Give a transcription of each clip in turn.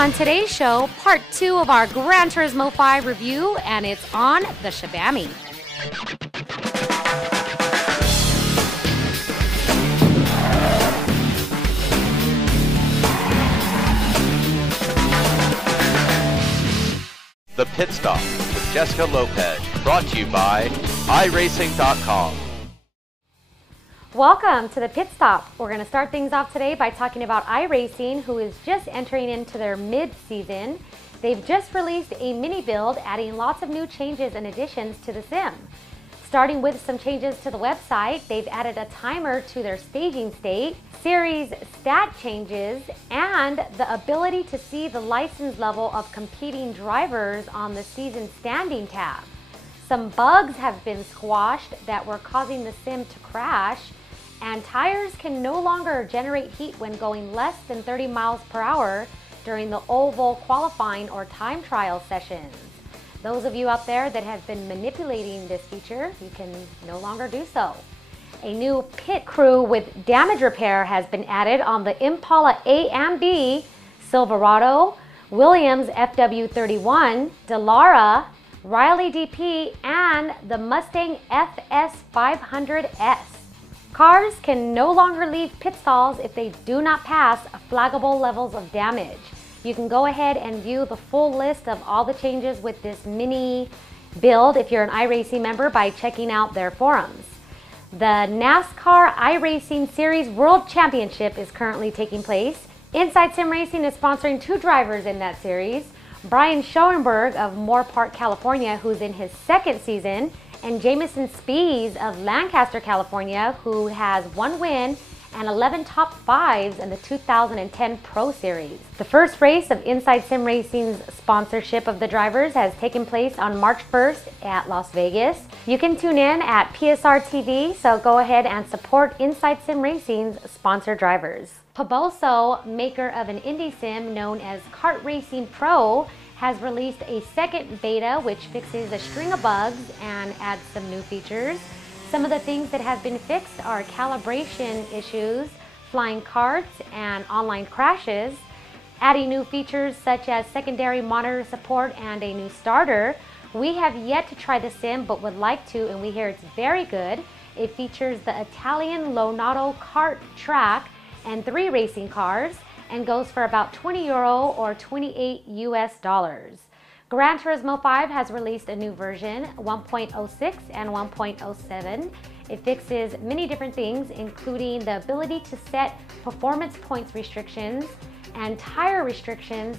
On today's show, part 2 of our Gran Turismo 5 review, and it's on the Shabami. The Pit Stop with Jessica Lopez, brought to you by iRacing.com. Welcome to the Pit Stop. We're going to start things off today by talking about iRacing, who is just entering into their mid-season. They've just released a mini build, adding lots of new changes and additions to the sim. Starting with some changes to the website, they've added a timer to their staging state, series stat changes, and the ability to see the license level of competing drivers on the season standing tab. Some bugs have been squashed that were causing the sim to crash, and tires can no longer generate heat when going less than 30 miles per hour during the oval qualifying or time trial sessions. Those of you out there that have been manipulating this feature, you can no longer do so. A new pit crew with damage repair has been added on the Impala A and B, Silverado, Williams FW31, Dallara, Riley DP, and the Mustang FS500S. Cars can no longer leave pit stalls if they do not pass flaggable levels of damage. You can go ahead and view the full list of all the changes with this mini build if you're an iRacing member by checking out their forums. The NASCAR iRacing Series World Championship is currently taking place. Inside Sim Racing is sponsoring 2 drivers in that series. Brian Schoenberg of Moorpark, California, who's in his 2nd season, and Jameson Spies of Lancaster, California, who has 1 win and 11 top 5s in the 2010 Pro Series. The first race of Inside Sim Racing's sponsorship of the drivers has taken place on March 1st at Las Vegas. You can tune in at PSR TV, so go ahead and support Inside Sim Racing's sponsored drivers. Poboso, maker of an indie sim known as Kart Racing Pro, has released a 2nd beta which fixes a string of bugs and adds some new features. Some of the things that have been fixed are calibration issues, flying carts, and online crashes. Adding new features such as secondary monitor support and a new starter. We have yet to try the sim but would like to, and we hear it's very good. It features the Italian Lonato kart track and 3 racing cars, and goes for about €20 or $28 US. Gran Turismo 5 has released a new version, 1.06 and 1.07. It fixes many different things, including the ability to set performance points restrictions and tire restrictions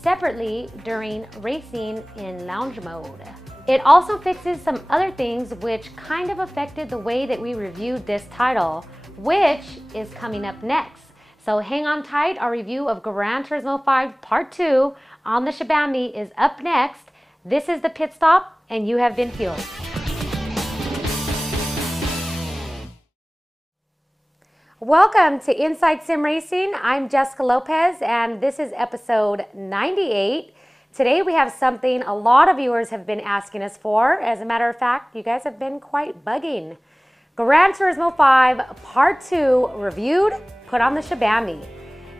separately during racing in lounge mode. It also fixes some other things which kind of affected the way that we reviewed this title, which is coming up next. So hang on tight, our review of Gran Turismo 5 Part 2 on the Shabami is up next. This is the Pit Stop, and you have been fueled. Welcome to Inside Sim Racing. I'm Jessica Lopez, and this is episode 98. Today we have something a lot of viewers have been asking us for. As a matter of fact, you guys have been quite bugging. Gran Turismo 5 Part 2 reviewed, put on the Shabami.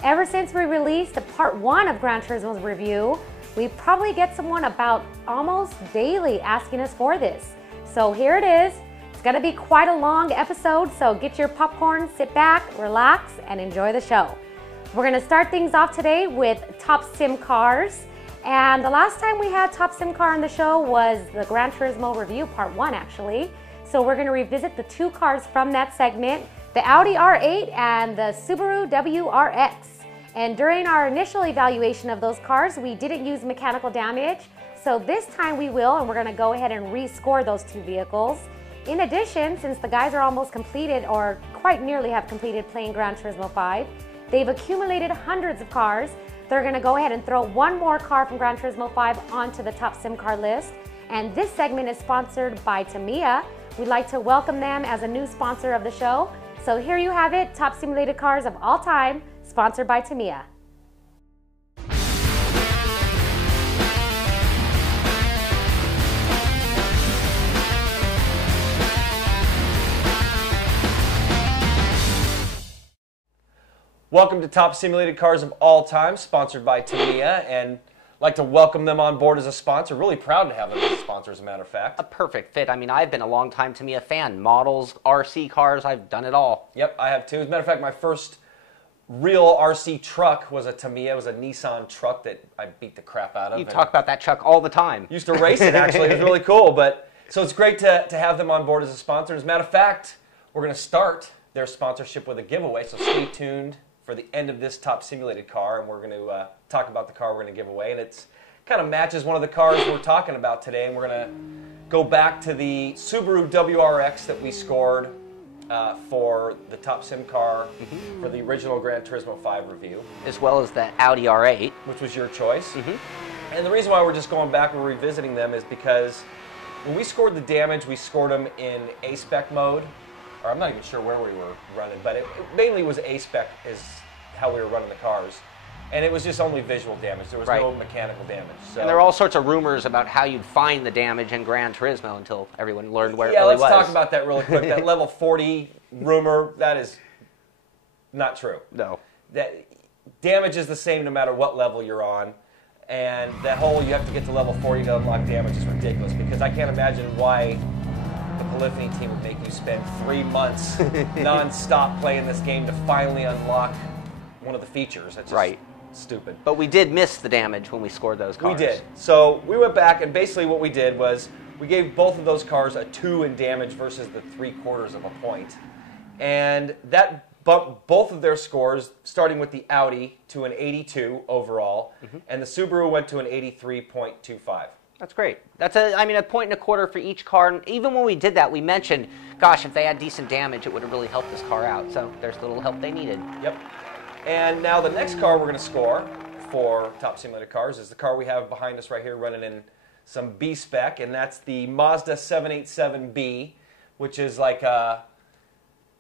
Ever since we released the Part 1 of Gran Turismo's review, we probably get someone about almost daily asking us for this. So here it is. It's gonna be quite a long episode, so get your popcorn, sit back, relax, and enjoy the show. We're gonna start things off today with Top Sim Cars. And the last time we had Top Sim Car on the show was the Gran Turismo review, Part 1 actually. So we're going to revisit the 2 cars from that segment, the Audi R8 and the Subaru WRX. And during our initial evaluation of those cars, we didn't use mechanical damage. So this time we will, and we're going to go ahead and rescore those 2 vehicles. In addition, since the guys are almost completed or quite nearly have completed playing Gran Turismo 5, they've accumulated hundreds of cars. They're going to go ahead and throw 1 more car from Gran Turismo 5 onto the Top Sim Car list. And this segment is sponsored by Tamiya. We'd like to welcome them as a new sponsor of the show. So here you have it, top simulated cars of all time, sponsored by Tamiya. Welcome to Top Simulated Cars of All Time, sponsored by Tamiya, and like to welcome them on board as a sponsor. Really proud to have them as a sponsor, as a matter of fact. A perfect fit. I mean, I've been a long time Tamiya fan. Models, RC cars, I've done it all. Yep, I have too. As a matter of fact, my first real RC truck was a Tamiya. It was a Nissan truck that I beat the crap out of. You talk about that truck all the time. Used to race it, actually. It was really cool. But so it's great to have them on board as a sponsor. As a matter of fact, we're going to start their sponsorship with a giveaway, so stay tuned for the end of this Top Simulated car, and we're going to talk about the car we're going to give away. And it's kind of matches one of the cars we're talking about today, and we're going to go back to the Subaru WRX that we scored for the Top Sim car for the original Gran Turismo 5 review. As well as the Audi R8. Which was your choice. And the reason why we're just going back and revisiting them is because when we scored the damage, we scored them in A-Spec mode. Or I'm not even sure where we were running, but it mainly was A-Spec is how we were running the cars. And it was just only visual damage. There was no mechanical damage. So. And there are all sorts of rumors about how you'd find the damage in Gran Turismo until everyone learned where it really was. Yeah, let's talk about that really quick. That level 40 rumor, that is not true. No. That damage is the same no matter what level you're on. And that whole you have to get to level 40 to unlock damage is ridiculous, because I can't imagine why the Polyphony team would make you spend 3 months non-stop playing this game to finally unlock one of the features. That's just stupid. But we did miss the damage when we scored those cars. We did. So we went back, and basically what we did was we gave both of those cars a 2 in damage versus the 3/4 of a point. And that bumped both of their scores, starting with the Audi to an 82 overall, and the Subaru went to an 83.25. That's great. That's a 1.25 for each car. And even when we did that, we mentioned, gosh, if they had decent damage, it would have really helped this car out. So there's the little help they needed. Yep. And now the next car we're going to score for Top Simulated Cars is the car we have behind us right here running in some B-Spec, and that's the Mazda 787B, which is like a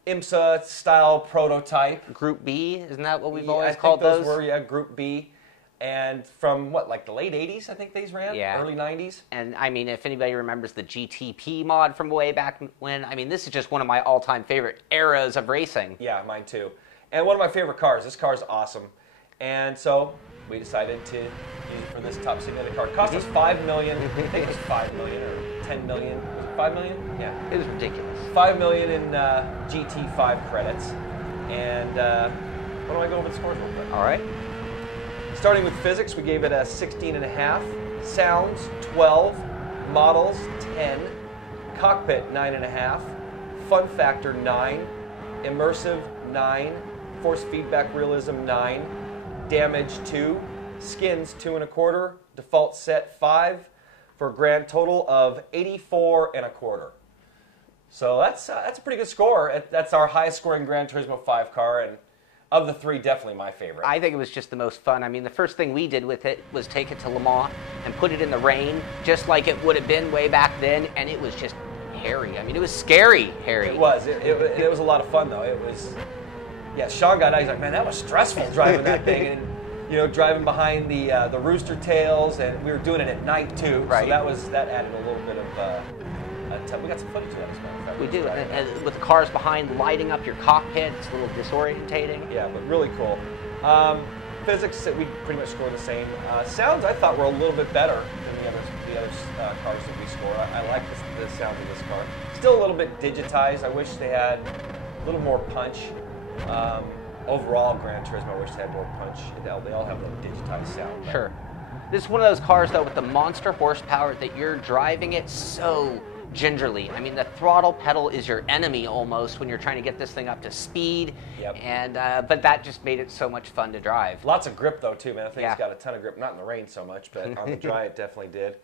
IMSA-style prototype. Group B, isn't that what we've always called those? I think those were, Group B. And from, like the late 80s, I think these ran? Yeah. Early 90s? And, if anybody remembers the GTP mod from way back when, this is just one of my all-time favorite eras of racing. Yeah, mine too. And one of my favorite cars. This car is awesome. And so we decided to use it for this Top Simulated car. It cost us $5 million. I think it was $5 million or $10 million. Was it $5 million? Yeah. It was ridiculous. $5 million in GT5 credits. And what do I go over the scores real quick? All right. Starting with physics, we gave it a 16.5. Sounds, 12. Models, 10. Cockpit, 9.5. Fun factor, 9. Immersive, 9. Force feedback realism, 9. Damage, 2. Skins, 2.25. Default set, 5. For a grand total of 84.25. So that's a pretty good score. That's our highest scoring Gran Turismo 5 car, and of the three, definitely my favorite. I think it was just the most fun. The first thing we did with it was take it to Le Mans and put it in the rain, just like it would have been way back then, and it was just hairy. It was scary hairy. It was. It was a lot of fun, though. It was, Sean got out. He's like, man, that was stressful driving that thing. And, driving behind the rooster tails, and we were doing it at night, too. Right. So that added a little bit of... we got some footage of that as well. We do, and with the cars behind lighting up your cockpit, it's a little disorientating. Yeah, but really cool. Physics, we pretty much scored the same. Sounds, I thought, were a little bit better than the other cars that we score. I like the sound of this car. Still a little bit digitized. I wish they had a little more punch. Overall, Gran Turismo, I wish they had more punch. They all have a digitized sound. Sure. This is one of those cars, though, with the monster horsepower that you're driving it so gingerly. The throttle pedal is your enemy almost when you're trying to get this thing up to speed. Yep. And but that just made it so much fun to drive. Lots of grip, though, too, man. I think it's got a ton of grip. Not in the rain so much, but on the dry it definitely did.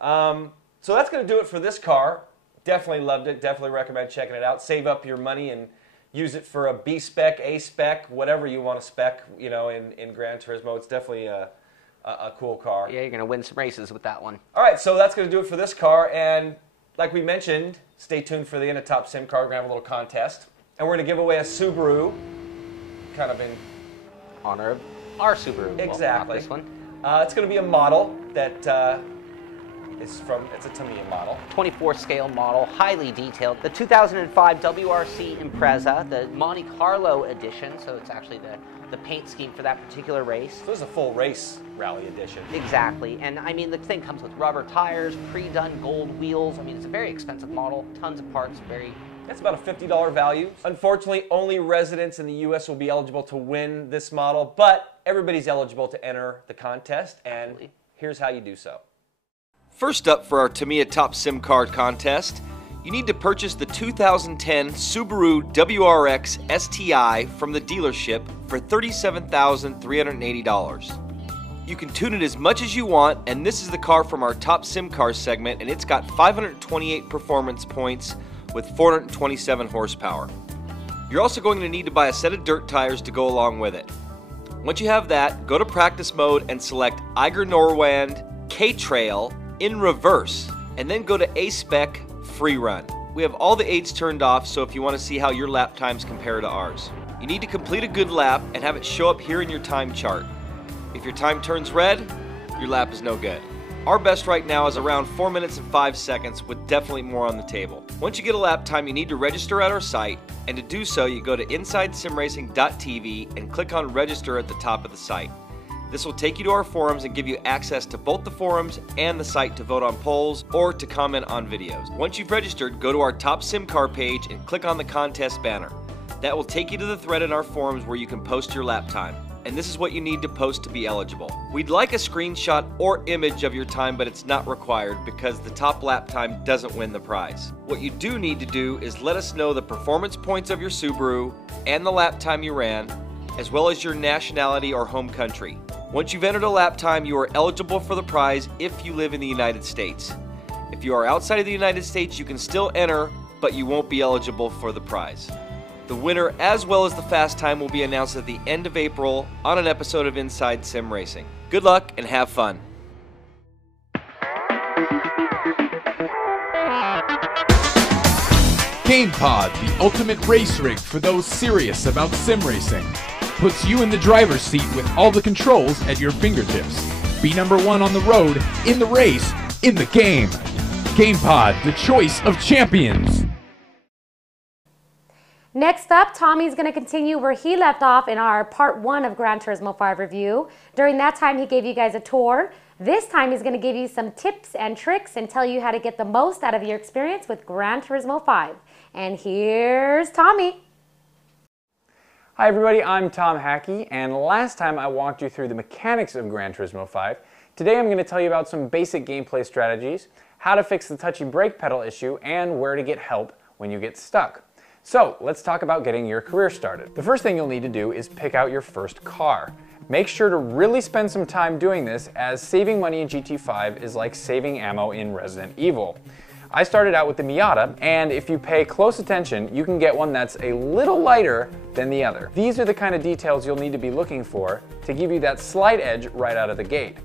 So that's going to do it for this car. Definitely loved it. Definitely recommend checking it out. Save up your money and use it for a B-Spec, A-Spec, whatever you want to spec, in Gran Turismo. It's definitely a cool car. Yeah, you're going to win some races with that one. All right, so that's going to do it for this car. And like we mentioned, stay tuned for the end of Top Sim car. We're going to have a little contest. And we're going to give away a Subaru, kind of in honor of our Subaru. Exactly. Well, not this one. It's going to be a model that It's a Tamiya model. 24 scale model, highly detailed. The 2005 WRC Impreza, the Monte Carlo edition, so it's actually the paint scheme for that particular race. So this is a full race rally edition. Exactly, and I mean the thing comes with rubber tires, pre-done gold wheels. I mean it's a very expensive model, tons of parts, That's about a $50 value. Unfortunately, only residents in the U.S. will be eligible to win this model, but everybody's eligible to enter the contest, and here's how you do so. First up for our Tamiya Top Sim Card contest, you need to purchase the 2010 Subaru WRX STI from the dealership for $37,380. You can tune it as much as you want, and this is the car from our Top Sim Cars segment, and it's got 528 performance points with 427 horsepower. You're also going to need to buy a set of dirt tires to go along with it. Once you have that, go to practice mode and select Eiger Norwand K-Trail in reverse, and then go to A-Spec Free Run. We have all the aids turned off, so if you want to see how your lap times compare to ours. You need to complete a good lap and have it show up here in your time chart. If your time turns red, your lap is no good. Our best right now is around 4 minutes and 5 seconds, with definitely more on the table. Once you get a lap time, you need to register at our site, and to do so, you go to InsideSimRacing.tv and click on Register at the top of the site. This will take you to our forums and give you access to both the forums and the site to vote on polls or to comment on videos. Once you've registered, go to our Top Sim Car page and click on the contest banner. That will take you to the thread in our forums where you can post your lap time. And this is what you need to post to be eligible. We'd like a screenshot or image of your time, but it's not required because the top lap time doesn't win the prize. What you do need to do is let us know the performance points of your Subaru and the lap time you ran, as well as your nationality or home country. Once you've entered a lap time, you are eligible for the prize if you live in the United States. If you are outside of the United States, you can still enter, but you won't be eligible for the prize. The winner, as well as the fast time, will be announced at the end of April on an episode of Inside Sim Racing. Good luck and have fun. GamePod, the ultimate race rig for those serious about sim racing. Puts you in the driver's seat with all the controls at your fingertips. Be number one on the road, in the race, in the game. GamePod, the choice of champions. Next up, Tommy's going to continue where he left off in our part 1 of Gran Turismo 5 review. During that time, he gave you guys a tour. This time, he's going to give you some tips and tricks and tell you how to get the most out of your experience with Gran Turismo 5. And here's Tommy. Hi everybody, I'm Tom Hackey, and last time I walked you through the mechanics of Gran Turismo 5. Today I'm going to tell you about some basic gameplay strategies, how to fix the touchy brake pedal issue, and where to get help when you get stuck. So let's talk about getting your career started. The first thing you'll need to do is pick out your first car. Make sure to really spend some time doing this, as saving money in GT5 is like saving ammo in Resident Evil. I started out with the Miata, and if you pay close attention, you can get one that's a little lighter than the other. These are the kind of details you'll need to be looking for to give you that slight edge right out of the gate.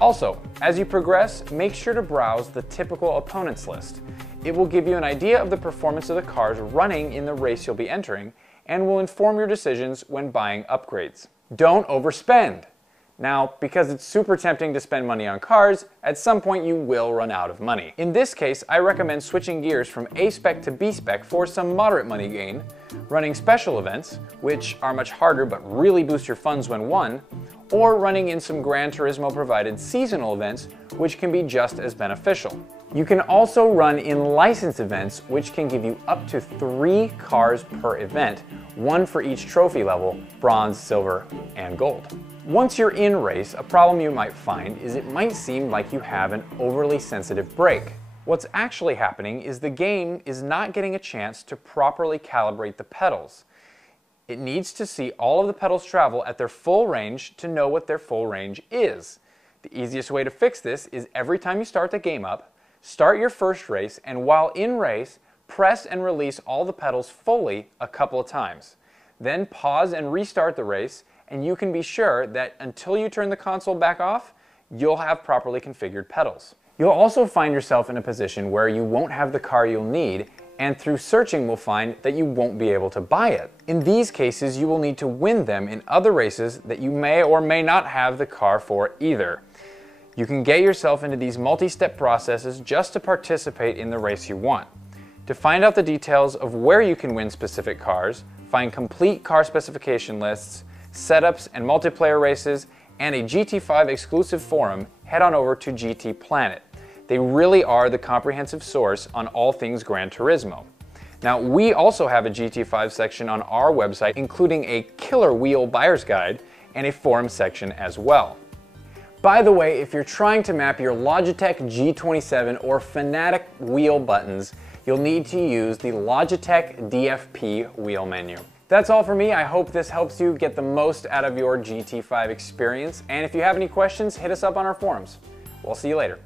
Also, as you progress, make sure to browse the typical opponents list. It will give you an idea of the performance of the cars running in the race you'll be entering, and will inform your decisions when buying upgrades. Don't overspend. Now, because it's super tempting to spend money on cars, at some point you will run out of money. In this case, I recommend switching gears from A-Spec to B-Spec for some moderate money gain, running special events, which are much harder but really boost your funds when won, or running in some Gran Turismo provided seasonal events, which can be just as beneficial. You can also run in license events, which can give you up to 3 cars per event, 1 for each trophy level, bronze, silver, and gold. Once you're in race, a problem you might find is it might seem like you have an overly sensitive brake. What's actually happening is the game is not getting a chance to properly calibrate the pedals. It needs to see all of the pedals travel at their full range to know what their full range is. The easiest way to fix this is every time you start the game up, start your first race, and while in race, press and release all the pedals fully a couple of times. Then pause and restart the race, and you can be sure that until you turn the console back off, you'll have properly configured pedals. You'll also find yourself in a position where you won't have the car you'll need, and through searching will find that you won't be able to buy it. In these cases, you will need to win them in other races that you may or may not have the car for either. You can get yourself into these multi-step processes just to participate in the race you want. To find out the details of where you can win specific cars, find complete car specification lists, setups and multiplayer races, and a GT5 exclusive forum, head on over to GT Planet. They really are the comprehensive source on all things Gran Turismo. Now, we also have a GT5 section on our website, including a killer wheel buyer's guide and a forum section as well. By the way, if you're trying to map your Logitech G27 or Fanatec wheel buttons, you'll need to use the Logitech DFP wheel menu. That's all for me. I hope this helps you get the most out of your GT5 experience. And if you have any questions, hit us up on our forums. We'll see you later.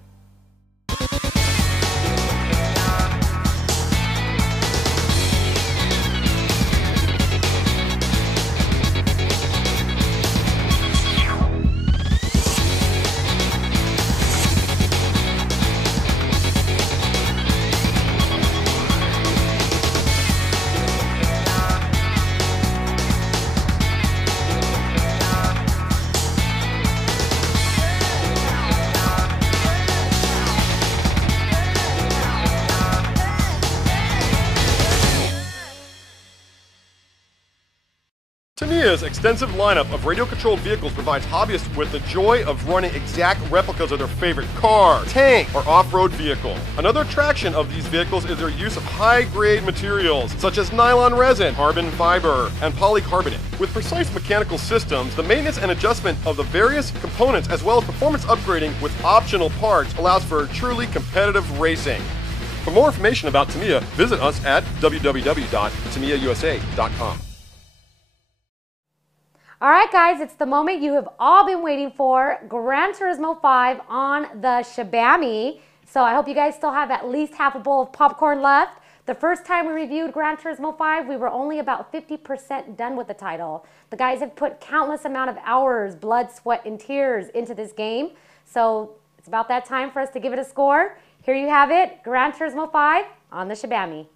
Tamiya's extensive lineup of radio-controlled vehicles provides hobbyists with the joy of running exact replicas of their favorite car, tank, or off-road vehicle. Another attraction of these vehicles is their use of high-grade materials, such as nylon resin, carbon fiber, and polycarbonate. With precise mechanical systems, the maintenance and adjustment of the various components, as well as performance upgrading with optional parts, allows for truly competitive racing. For more information about Tamiya, visit us at www.tamiyausa.com. All right, guys, it's the moment you have all been waiting for, Gran Turismo 5 on the Shabami. So I hope you guys still have at least half a bowl of popcorn left. The first time we reviewed Gran Turismo 5, we were only about 50% done with the title. The guys have put countless amount of hours, blood, sweat, and tears into this game. So it's about that time for us to give it a score. Here you have it, Gran Turismo 5 on the Shabami.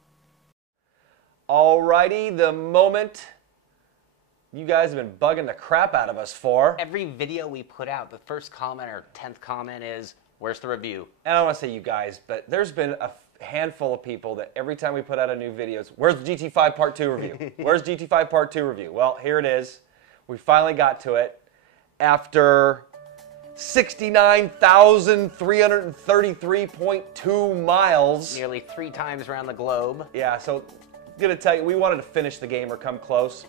Alrighty, the moment you guys have been bugging the crap out of us for. Every video we put out, the first comment or 10th comment is, where's the review? And I don't want to say you guys, but there's been a handful of people that every time we put out a new video, where's the GT5 Part 2 review? Where's GT5 Part 2 review? Well, here it is. We finally got to it after 69,333.2 miles. Nearly 3 times around the globe. Yeah, so I'm going to tell you, we wanted to finish the game or come close.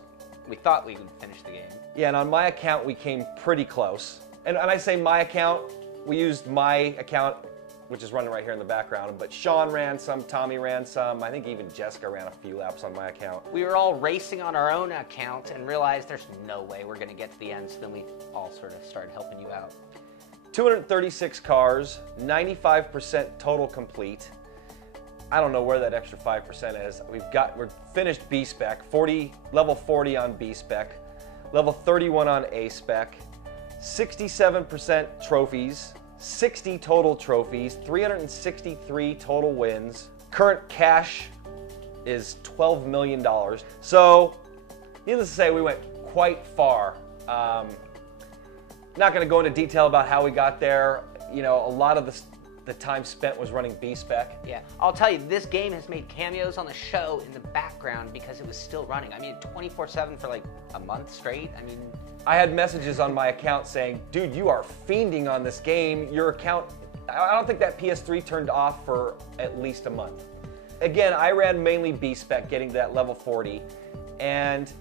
We thought we would finish the game. Yeah, and on my account, we came pretty close. And I say my account, we used my account, which is running right here in the background, but Sean ran some, Tommy ran some, I think even Jessica ran a few laps on my account. We were all racing on our own account and realized there's no way we're going to get to the end, so then we all sort of started helping you out. 236 cars, 95% total complete. I don't know where that extra 5% is. We're finished B spec, level 40 on B spec, level 31 on A spec, 67% trophies, 60 total trophies, 363 total wins. Current cash is $12 million. So, needless to say, we went quite far. Not going to go into detail about how we got there. You know, a lot of the time spent was running B-Spec. Yeah, I'll tell you, this game has made cameos on the show in the background because it was still running. I mean, 24/7 for like a month straight. I mean, I had messages on my account saying, dude, you are fiending on this game. Your account, I don't think that PS3 turned off for at least a month. Again, I ran mainly B-Spec, getting to that level 40. And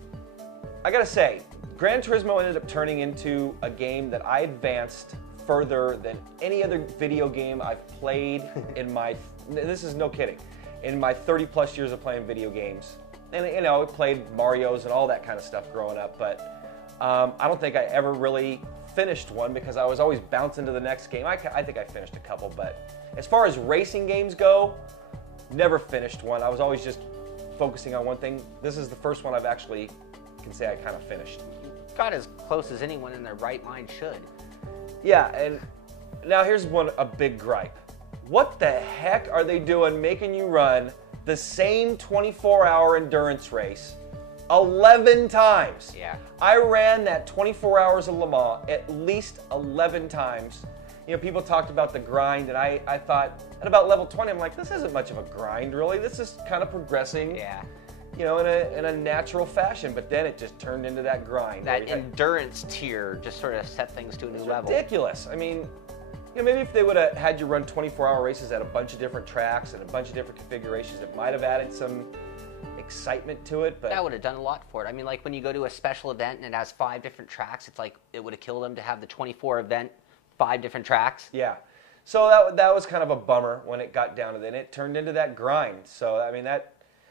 I gotta say, Gran Turismo ended up turning into a game that I advanced further than any other video game I've played in my, this is no kidding, in my 30 plus years of playing video games. And you know, I played Mario's and all that kind of stuff growing up, but I don't think I ever really finished one because I was always bouncing to the next game. I think I finished a couple, but as far as racing games go, never finished one. I was always just focusing on one thing. This is the first one I've actually, can say I kind of finished. you got as close as anyone in their right mind should. Yeah, and now here's a big gripe. What the heck are they doing making you run the same 24-hour endurance race 11 times? Yeah. I ran that 24 hours of Le Mans at least 11 times. You know, people talked about the grind, and I thought at about level 20, I'm like, this isn't much of a grind, really. This is kind of progressing, you know, in a natural fashion. But then it just turned into that grind. That endurance tier just sort of set things to a new level. Ridiculous. I mean, you know, maybe if they would have had you run 24-hour races at a bunch of different tracks and a bunch of different configurations, it might have added some excitement to it. But that would have done a lot for it. I mean, like when you go to a special event and it has 5 different tracks, it's like it would have killed them to have the 24 event, 5 different tracks. Yeah. So that was kind of a bummer when it got down to that. It turned into that grind. So, I mean,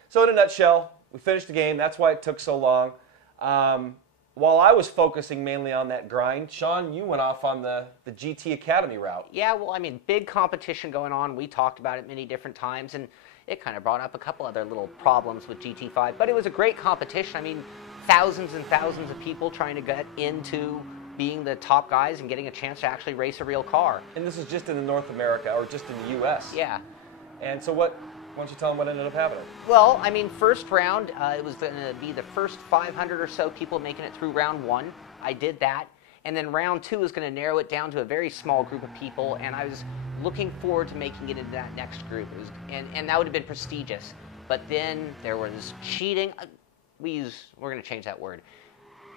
so in a nutshell, we finished the game. That's why it took so long. While I was focusing mainly on that grind, Sean, you went off on the GT Academy route. Yeah, well, I mean, big competition going on. We talked about it many different times, and it kind of brought up a couple other little problems with GT5. But it was a great competition. I mean, thousands and thousands of people trying to get into being the top guys and getting a chance to actually race a real car. And this is just in North America, or just in the U.S. Yeah. And so why don't you tell them what ended up happening? Well, I mean, first round, it was going to be the first 500 or so people making it through round 1. I did that. And then round 2 was going to narrow it down to a very small group of people, and I was looking forward to making it into that next group. It was, and that would have been prestigious. But then there was cheating. We're going to change that word.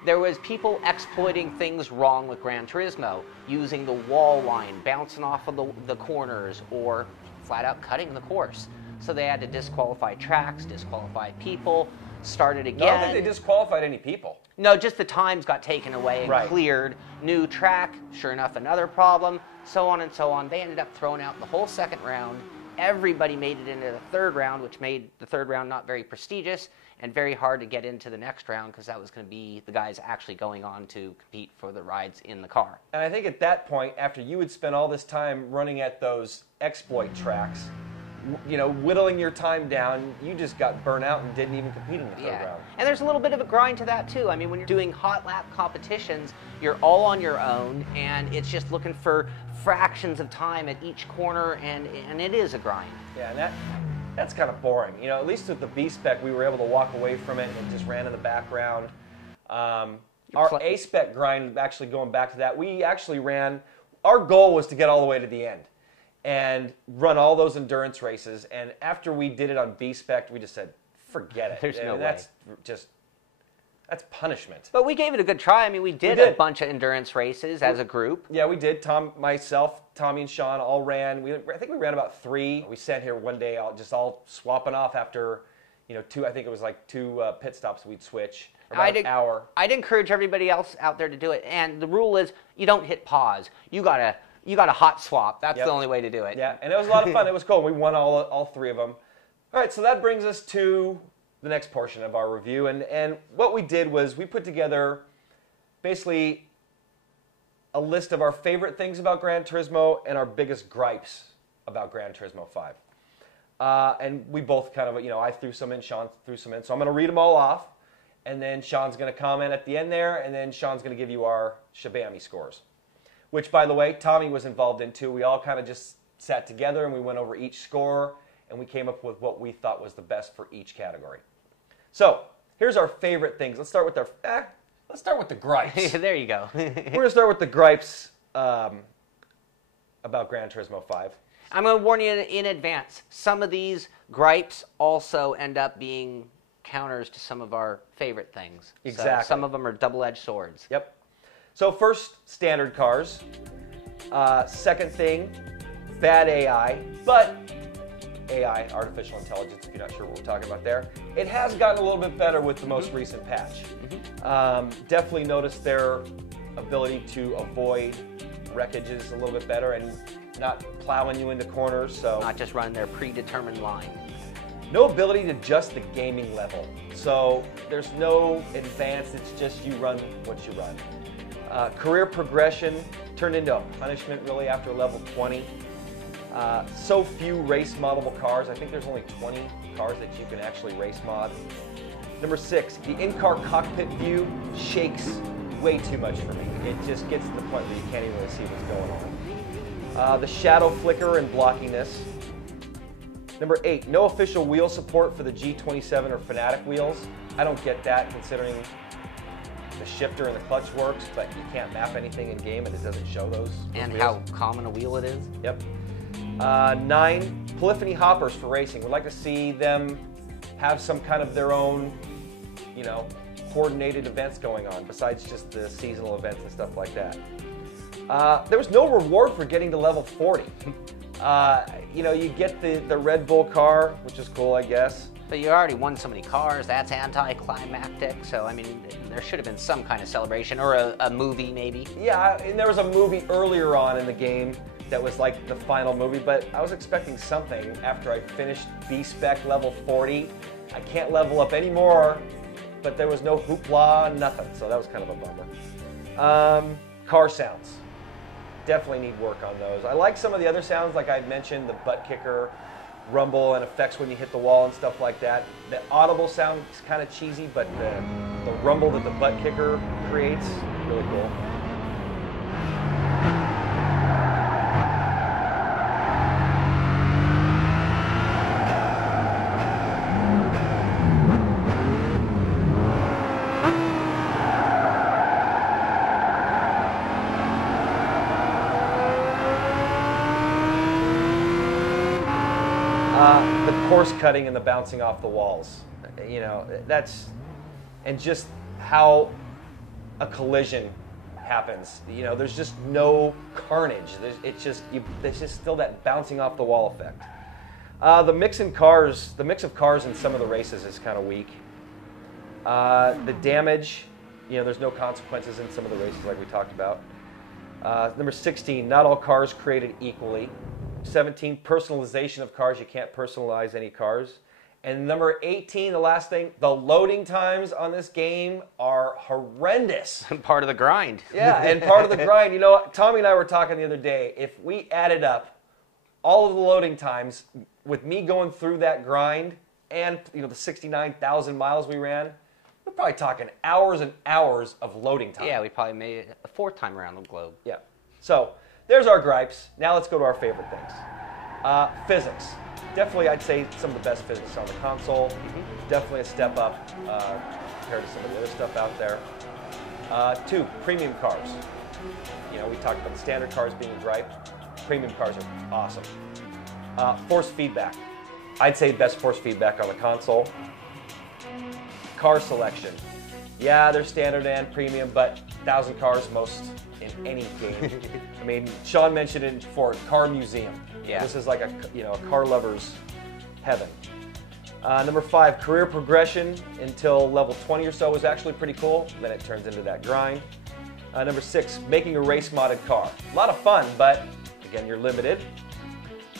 There was people exploiting things wrong with Gran Turismo, using the wall line, bouncing off of the corners, or flat out cutting the course. So they had to disqualify tracks, disqualify people, start it again. No, I don't think they disqualified any people. No, just the times got taken away and cleared. New track, sure enough, another problem, so on and so on. They ended up throwing out the whole second round. Everybody made it into the third round, which made the third round not very prestigious and very hard to get into the next round because that was going to be the guys actually going on to compete for the rides in the car. And I think at that point, after you had spent all this time running at those exploit tracks, you know, whittling your time down, you just got burnt out and didn't even compete in the third round. And there's a little bit of a grind to that too. I mean, when you're doing hot lap competitions, you're all on your own, and it's just looking for fractions of time at each corner, and it is a grind. Yeah, and that's kind of boring. You know, at least with the B-Spec, we were able to walk away from it and it just ran in the background. Our A-Spec grind, actually going back to that, we actually ran, our goal was to get all the way to the end and run all those endurance races. And after we did it on B-Spec, we just said, forget it. There's no way. That's punishment. But we gave it a good try. I mean, we did a bunch of endurance races as a group. Yeah, we did. Myself, Tommy, and Sean all ran. I think we ran about 3. We sat here one day, all swapping off after, you know, 2. I think it was like 2 pit stops. We'd switch about an hour. I'd encourage everybody else out there to do it. And the rule is, you don't hit pause. You gotta hot swap. That's the only way to do it. Yeah, and it was a lot of fun. It was cool. We won all 3 of them. All right, so that brings us to the next portion of our review. And what we did was we put together basically a list of our favorite things about Gran Turismo and our biggest gripes about Gran Turismo 5. And we both kind of, you know, I threw some in, Sean threw some in. So I'm going to read them all off. And then Sean's going to comment at the end there. And then Sean's going to give you our Shabami scores. Which, by the way, Tommy was involved in too. We all kind of just sat together and we went over each score. And we came up with what we thought was the best for each category. So here's our favorite things. Let's start with the gripes. There you go. We're going to start with the gripes about Gran Turismo 5. I'm going to warn you in advance. Some of these gripes also end up being counters to some of our favorite things. Exactly. So some of them are double-edged swords. Yep. So first, standard cars. Second thing, bad AI, but AI, artificial intelligence, if you're not sure what we're talking about there. It has gotten a little bit better with the most recent patch. Definitely noticed their ability to avoid wreckages a little bit better and not plowing you into corners. So not just run their predetermined line. No ability to adjust the gaming level. So there's no advanced, it's just you run what you run. Career progression turned into a punishment really after level 20. So few race moddable cars. I think there's only 20 cars that you can actually race mod. Number 6, the in-car cockpit view shakes way too much for me. It just gets to the point where you can't even really see what's going on. The shadow flicker and blockiness. Number 8, no official wheel support for the G27 or Fanatec wheels. I don't get that considering the shifter and the clutch works, but you can't map anything in game and it doesn't show those And wheels. how common a wheel it is. Yep. 9, polyphony hoppers for racing. We'd like to see them have some kind of their own, you know, coordinated events going on besides just the seasonal events and stuff like that. There was no reward for getting to level 40. You know, you get the Red Bull car, which is cool, I guess. But you already won so many cars, that's anticlimactic. So, I mean, there should have been some kind of celebration or a movie maybe. Yeah, and there was a movie earlier on in the game that was like the final movie, but I was expecting something after I finished B-Spec level 40. I can't level up anymore, but there was no hoopla, nothing, so that was kind of a bummer. Car sounds. Definitely need work on those. I like some of the other sounds, like I mentioned, the butt kicker, rumble, and effects when you hit the wall and stuff like that. The audible sound is kind of cheesy, but the rumble that the butt kicker creates, really cool. The course cutting and the bouncing off the walls, you know, and just how a collision happens. You know, there's just no carnage. There's just still that bouncing off the wall effect. The mix of cars in some of the races is kind of weak. The damage, you know, there's no consequences in some of the races like we talked about. Number 16, not all cars created equally. 17, personalization of cars. You can't personalize any cars. And number 18, the last thing, the loading times on this game are horrendous. Part of the grind. Yeah, and part of the grind. You know, Tommy and I were talking the other day. If we added up all of the loading times with me going through that grind and, you know, the 69,000 miles we ran, we're probably talking hours and hours of loading time. Yeah, we probably made it a 4th time around the globe. Yeah. So there's our gripes. Now let's go to our favorite things. Physics. Definitely, I'd say some of the best physics on the console. Definitely a step up compared to some of the other stuff out there. 2, premium cars. You know, we talked about the standard cars being a gripe. Premium cars are awesome. Force feedback. I'd say best force feedback on the console. Car selection. Yeah, they're standard and premium, but 1,000 cars most in any game. I mean, Sean mentioned it before, car museum. Yeah. This is like a car lover's heaven. Number 5, career progression until level 20 or so is actually pretty cool. Then it turns into that grind. Number 6, making a race modded car. A lot of fun, but again, you're limited.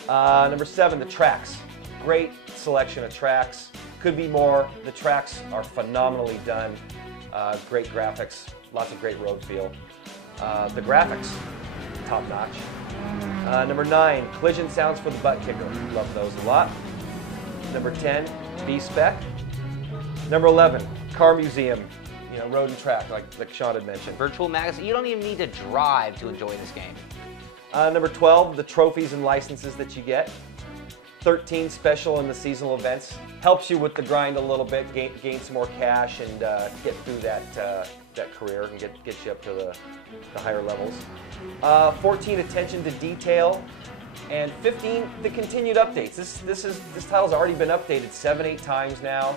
Number 7, the tracks. Great selection of tracks. Could be more. The tracks are phenomenally done. Great graphics, lots of great road feel. The graphics, top notch. Number 9, collision sounds for the butt kicker. Love those a lot. Number 10, B-Spec. Number 11, car museum. You know, road and track, like Sean had mentioned. Virtual magazine. You don't even need to drive to enjoy this game. Number 12, the trophies and licenses that you get. 13, special in the seasonal events. Helps you with the grind a little bit, gain some more cash, and get through that career and get you up to the higher levels. 14, attention to detail. And 15, the continued updates. This title's already been updated 7-8 times now,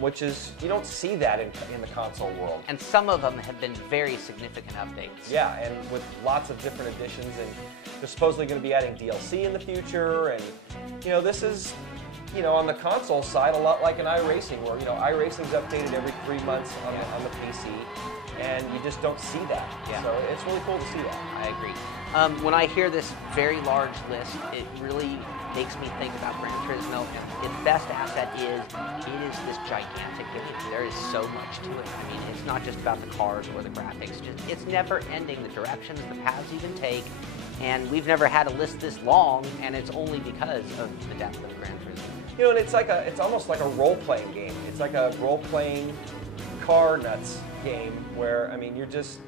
which is, you don't see that in the console world. And some of them have been very significant updates. Yeah, and with lots of different additions, and they're supposedly going to be adding DLC in the future, and you know, this is, you know, on the console side, a lot like an iRacing, where, you know, iRacing's updated every 3 months on the PC, and you just don't see that. Yeah. So it's really cool to see that. I agree. When I hear this very large list, it really makes me think about Gran Turismo, and its best asset is it is this gigantic game. There is so much to it. I mean, it's not just about the cars or the graphics. It's never ending, the directions, the paths you can take, and we've never had a list this long, and it's only because of the depth of Gran Turismo. You know, and it's almost like a role-playing game. It's like a role-playing car nuts game where, I mean, you're just,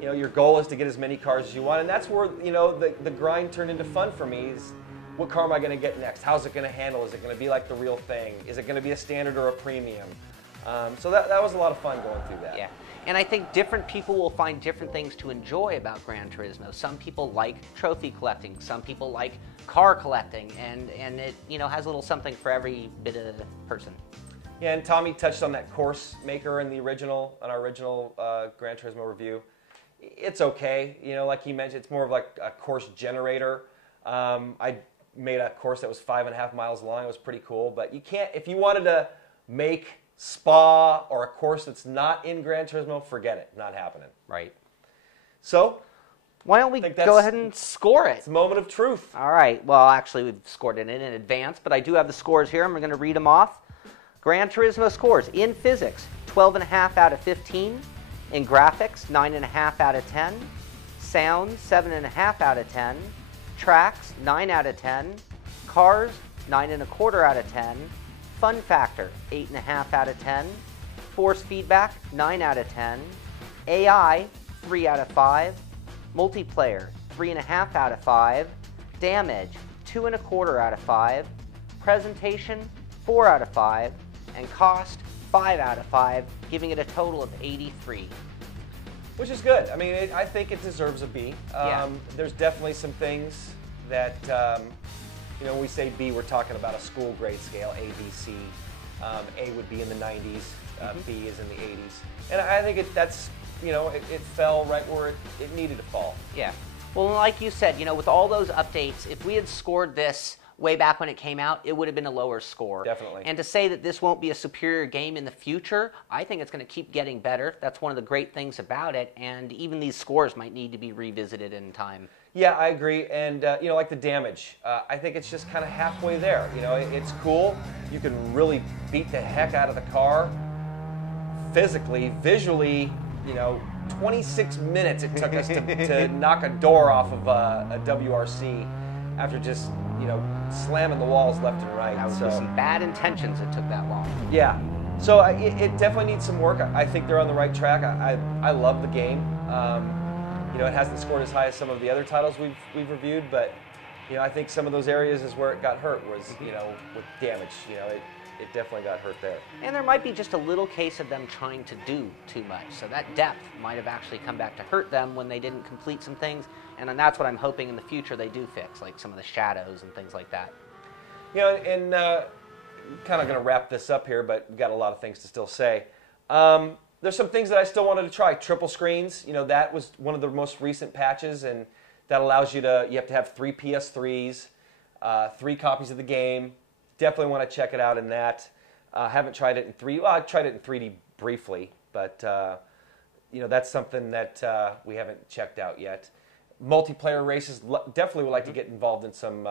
you know, your goal is to get as many cars as you want, and that's where, you know, the grind turned into fun for me. Is what car am I going to get next? How's it going to handle? Is it going to be like the real thing? Is it going to be a standard or a premium? So that was a lot of fun going through that. Yeah, and I think different people will find different things to enjoy about Gran Turismo. Some people like trophy collecting, some people like car collecting, and it has a little something for every bit of person. Yeah, and Tommy touched on that course maker in our original Gran Turismo review. It's okay, like he mentioned, it's more of like a course generator. I made a course that was 5.5 miles long. It was pretty cool, but you can't, if you wanted to make Spa or a course that's not in Gran Turismo, forget it. Not happening. Right. So, why don't we go ahead and score it? It's a moment of truth. All right. Well, actually, we've scored it in advance, but I do have the scores here. I'm going to read them off. Gran Turismo scores in physics, 12.5 out of 15. In graphics, 9.5 out of 10. Sound, 7.5 out of 10. Tracks, 9 out of 10. Cars, 9.25 out of 10. Fun factor, 8.5 out of 10. Force feedback, 9 out of 10. AI, 3 out of 5. Multiplayer, 3.5 out of 5. Damage, 2.25 out of 5. Presentation, 4 out of 5. And cost, 5 out of 5, giving it a total of 83. Which is good. I mean, I think it deserves a B. Yeah. There's definitely some things that, when we say B, we're talking about a school grade scale, A, B, C. A would be in the 90s, B is in the 80s. And I think it fell right where it needed to fall. Yeah. Well, like you said, with all those updates, if we had scored this way back when it came out, it would have been a lower score. Definitely. And to say that this won't be a superior game in the future, I think it's going to keep getting better. That's one of the great things about it, and even these scores might need to be revisited in time. Yeah, I agree. And, like the damage, I think it's just kind of halfway there. It's cool. You can really beat the heck out of the car physically, visually, 26 minutes it took us to knock a door off of a WRC after just, slamming the walls left and right. That was with some bad intentions it took that long. Yeah. So it definitely needs some work. I think they're on the right track. I love the game. It hasn't scored as high as some of the other titles we've reviewed, but I think some of those areas is where it got hurt was with damage. It definitely got hurt there. And there might be just a little case of them trying to do too much. So that depth might have actually come back to hurt them when they didn't complete some things. And then that's what I'm hoping in the future they do fix, like some of the shadows and things like that. And kind of going to wrap this up here, but we've got a lot of things to still say. There's some things that I still wanted to try. Triple screens, that was one of the most recent patches, and that allows you have to have 3 PS3s, 3 copies of the game. Definitely want to check it out in that. Haven't tried it in 3D. Well, I tried it in 3D briefly, but that's something that we haven't checked out yet. Multiplayer races, definitely would like to get involved in some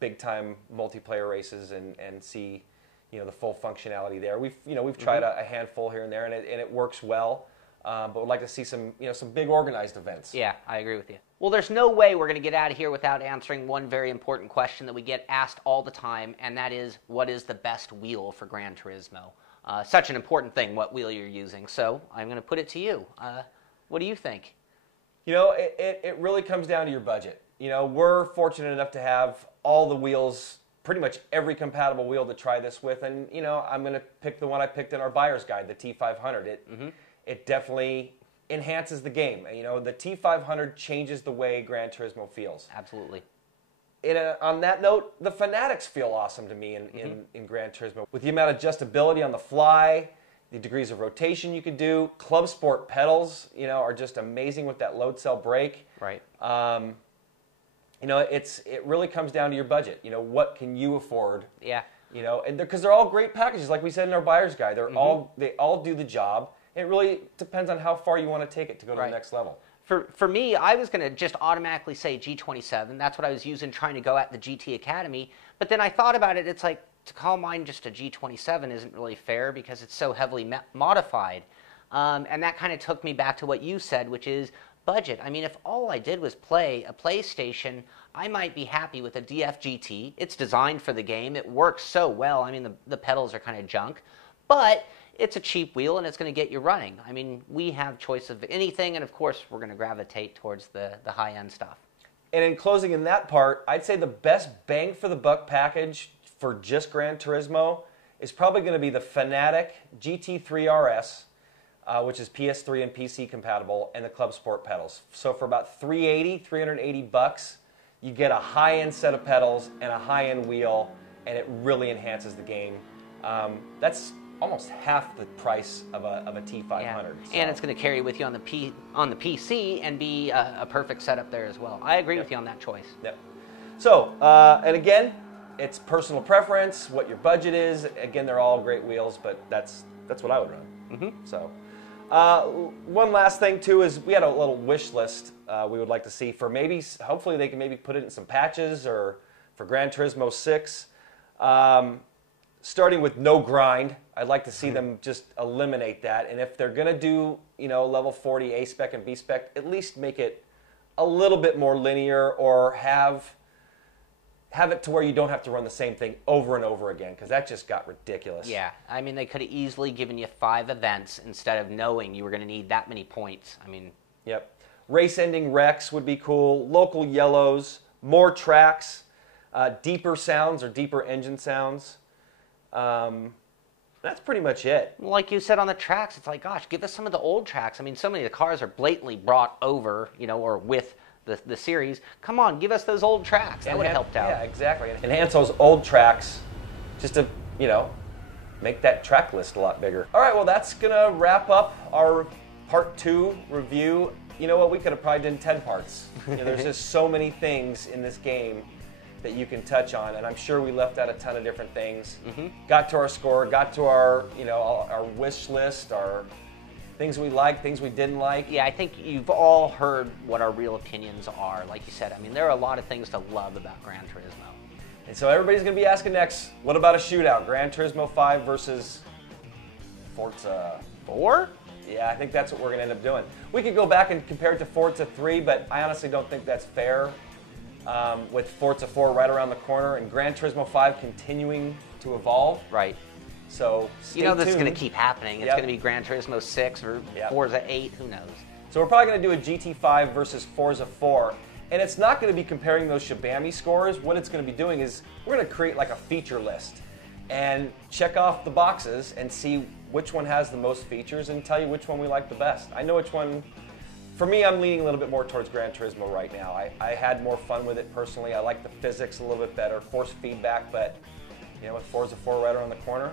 big time multiplayer races and see the full functionality there. We've tried a handful here and there, and it works well. But would like to see some big organized events. Yeah, I agree with you. Well, there's no way we're going to get out of here without answering one very important question that we get asked all the time, and that is, what is the best wheel for Gran Turismo? Such an important thing, what wheel you're using. So I'm going to put it to you. What do you think? It really comes down to your budget. We're fortunate enough to have all the wheels, pretty much every compatible wheel to try this with, and I'm going to pick the one I picked in our buyer's guide, the T500. It definitely enhances the game. The T500 changes the way Gran Turismo feels. Absolutely. On that note, the Fanatics feel awesome to me in Gran Turismo. With the amount of adjustability on the fly, the degrees of rotation you could do, Club Sport pedals, are just amazing with that load cell brake. Right. It really comes down to your budget. What can you afford? Yeah. And because they're all great packages, like we said in our buyer's guide. They all do the job. It really depends on how far you want to take it to go to the next level. For me, I was going to just automatically say G27. That's what I was using trying to go at the GT Academy. But then I thought about it. It's like, to call mine just a G27 isn't really fair because it's so heavily modified. And that kind of took me back to what you said, which is budget. I mean, if all I did was play a PlayStation, I might be happy with a DF GT. It's designed for the game. It works so well. I mean, the pedals are kind of junk. But it's a cheap wheel, and it's going to get you running. I mean, we have choice of anything, and of course, we're going to gravitate towards the high-end stuff. And in closing in that part, I'd say the best bang for the buck package for just Gran Turismo is probably going to be the Fanatec GT3 RS, which is PS3 and PC compatible, and the Club Sport pedals. So for about $380 bucks, you get a high-end set of pedals and a high-end wheel, and it really enhances the game. That's almost half the price of a T500. Yeah. So. And it's going to carry with you on the PC and be a perfect setup there as well. I agree with you on that choice. Yep. So, and again, it's personal preference, what your budget is. Again, they're all great wheels, but that's what I would run. Mm-hmm. So, one last thing too is we had a little wish list we would like to see for hopefully they can maybe put it in some patches or for Gran Turismo 6. Starting with no grind, I'd like to see them just eliminate that. And if they're going to do, level 40 A-Spec and B-Spec, at least make it a little bit more linear or have it to where you don't have to run the same thing over and over again, because that just got ridiculous. Yeah, I mean, they could have easily given you 5 events instead of knowing you were going to need that many points. I mean... Yep. Race-ending wrecks would be cool, local yellows, more tracks, deeper sounds or deeper engine sounds. That's pretty much it. Like you said on the tracks, it's like, gosh, give us some of the old tracks. I mean, so many of the cars are blatantly brought over, or with the series. Come on, give us those old tracks. That would have helped out. Yeah, exactly. Enhance those old tracks just to, make that track list a lot bigger. All right, well, that's going to wrap up our Part 2 review. You know what? We could have probably done 10 parts. There's just so many things in this game that you can touch on, and I'm sure we left out a ton of different things. Mm-hmm. Got to our score, got to our, our wish list, our things we liked, things we didn't like. Yeah, I think you've all heard what our real opinions are. Like you said, I mean, there are a lot of things to love about Gran Turismo. And so everybody's going to be asking next, what about a shootout? Gran Turismo 5 versus Forza 4? Yeah, I think that's what we're going to end up doing. We could go back and compare it to Forza 3, but I honestly don't think that's fair. With Forza 4 right around the corner and Gran Turismo 5 continuing to evolve. Right. So stay tuned. This is going to keep happening. It's going to be Gran Turismo 6 or Forza 8, who knows. So we're probably going to do a GT5 versus Forza 4. And it's not going to be comparing those Shabami scores. What it's going to be doing is we're going to create like a feature list and check off the boxes and see which one has the most features and tell you which one we like the best. I know which one. For me, I'm leaning a little bit more towards Gran Turismo right now. I had more fun with it personally. I like the physics a little bit better, force feedback, but with Forza 4 right around the corner,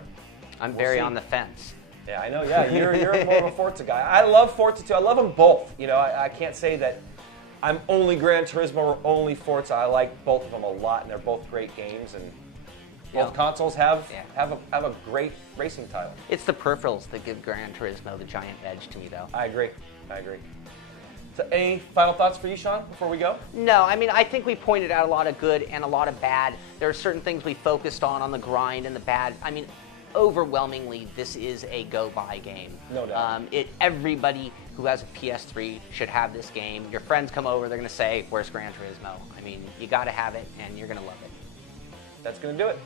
I'm very on the fence. Yeah, I know. Yeah, you're more of a Forza guy. I love Forza too. I love them both. I can't say that I'm only Gran Turismo or only Forza. I like both of them a lot, and they're both great games. And both consoles have a great racing title. It's the peripherals that give Gran Turismo the giant edge to me, though. I agree. So any final thoughts for you, Sean, before we go? No, I mean, I think we pointed out a lot of good and a lot of bad. There are certain things we focused on the grind and the bad. I mean, overwhelmingly, this is a go-buy game. No doubt. Everybody who has a PS3 should have this game. Your friends come over, they're going to say, where's Gran Turismo? I mean, you got to have it, and you're going to love it. That's going to do it.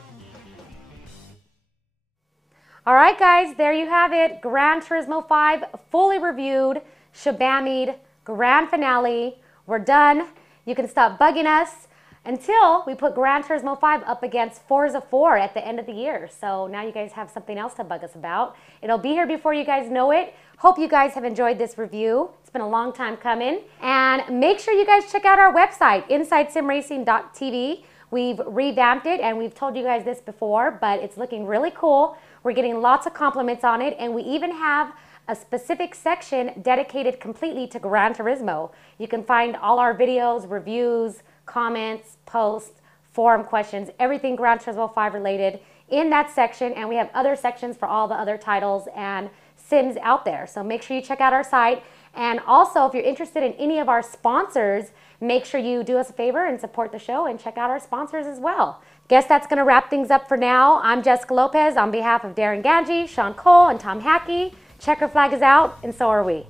All right, guys, there you have it. Gran Turismo 5, fully reviewed, shabamied, grand finale. We're done. You can stop bugging us until we put Gran Turismo 5 up against Forza 4 at the end of the year. So now you guys have something else to bug us about. It'll be here before you guys know it. Hope you guys have enjoyed this review. It's been a long time coming. And make sure you guys check out our website, InsideSimRacing.tv. We've revamped it, and we've told you guys this before, but it's looking really cool. We're getting lots of compliments on it, and we even have a specific section dedicated completely to Gran Turismo. You can find all our videos, reviews, comments, posts, forum questions, everything Gran Turismo 5 related in that section, and we have other sections for all the other titles and sims out there. So make sure you check out our site. And also, if you're interested in any of our sponsors, make sure you do us a favor and support the show and check out our sponsors as well. Guess that's going to wrap things up for now. I'm Jessica Lopez on behalf of Darren Ganji, Sean Cole, and Tom Hackey. Checker flag is out, and so are we.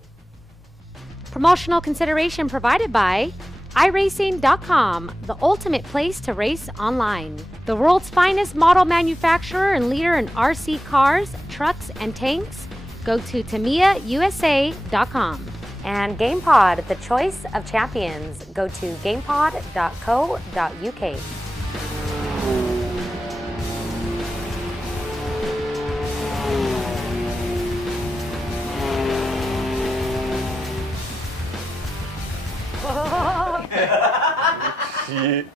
Promotional consideration provided by iRacing.com, the ultimate place to race online. The world's finest model manufacturer and leader in RC cars, trucks, and tanks. Go to TamiyaUSA.com. And GamePod, the choice of champions. Go to gamepod.co.uk. Yeet.